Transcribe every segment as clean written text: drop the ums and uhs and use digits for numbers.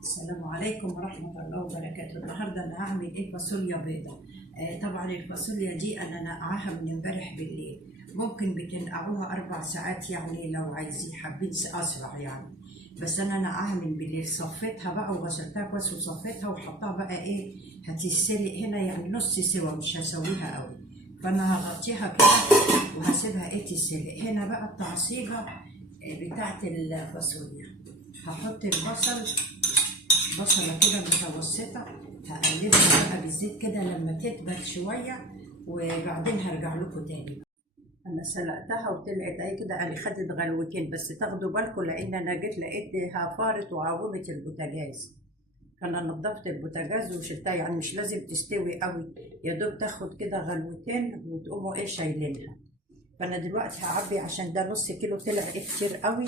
السلام عليكم ورحمة الله وبركاته. النهاردة أنا هعمل فاصوليا بيضة. طبعا الفاصوليا دي أنا نقعها من امبارح بالليل. ممكن بتنقعوها 4 ساعات يعني لو عايزين حابين أسرع يعني. بس أنا نقعها من بالليل، صفيتها بقى وغسلتها كويس وصفيتها وحطها بقى هتتسلق هنا يعني نص سوا، مش هسويها قوي. فأنا هغطيها كده وهسيبها تتسلق. هنا بقى التعصيجة بتاعت الفاصوليا. هحط بصلة كده متوسطة، هقلبها بقى بالزيت كده لما تدبل شوية، وبعدين هرجع لكم تاني. أنا سلقتها وطلعت كده، أنا خدت غلوتين بس، تاخدوا بالكم لأن أنا جيت لقيتها فارت وعومت البوتاجاز. فأنا نضفت البوتاجاز وشلتها، يعني مش لازم تستوي قوي، يا دوب تاخد كده غلوتين وتقوموا شايلينها. فأنا دلوقتي هعبي عشان ده نص كيلو طلع كتير قوي،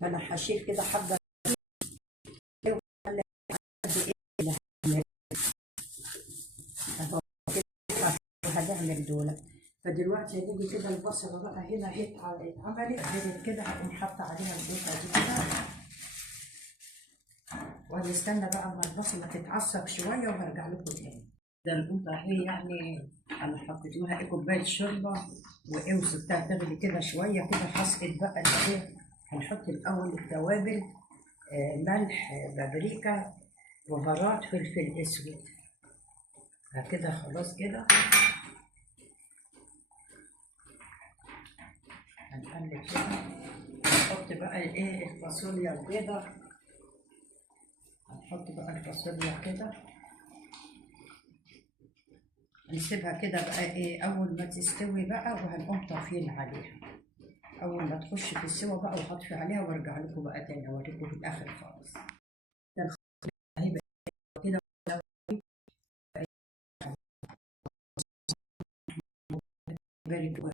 فأنا هشيل كده حبة هنعمل دول. فدلوقتي هنيجي كده البصله بقى هنا اتعملت كده، هقوم حاطه عليها البيضه دي كده، وهنستنى بقى اما البصله تتعصب شويه وهرجع لكم تاني. ده القوطه اهي، يعني انا حطيت لها كوبايه شوربه وسبتها تغلي كده شويه كده، حسقت بقى هنحط الاول التوابل، ملح، بابريكا، بهارات، فلفل اسود. كده خلاص كده هنقلب كده. هنحط بقى الفاصوليا البيضة. هنحط بقى الفاصوليا كده، نسيبها كده بقى أول ما تستوي بقى، وهنقوم طافيين عليها. أول ما تخش في السوا بقى وهطفي عليها وارجع لكم بقى تاني أوريكم في الآخر خالص. ده هيبقى كده بارد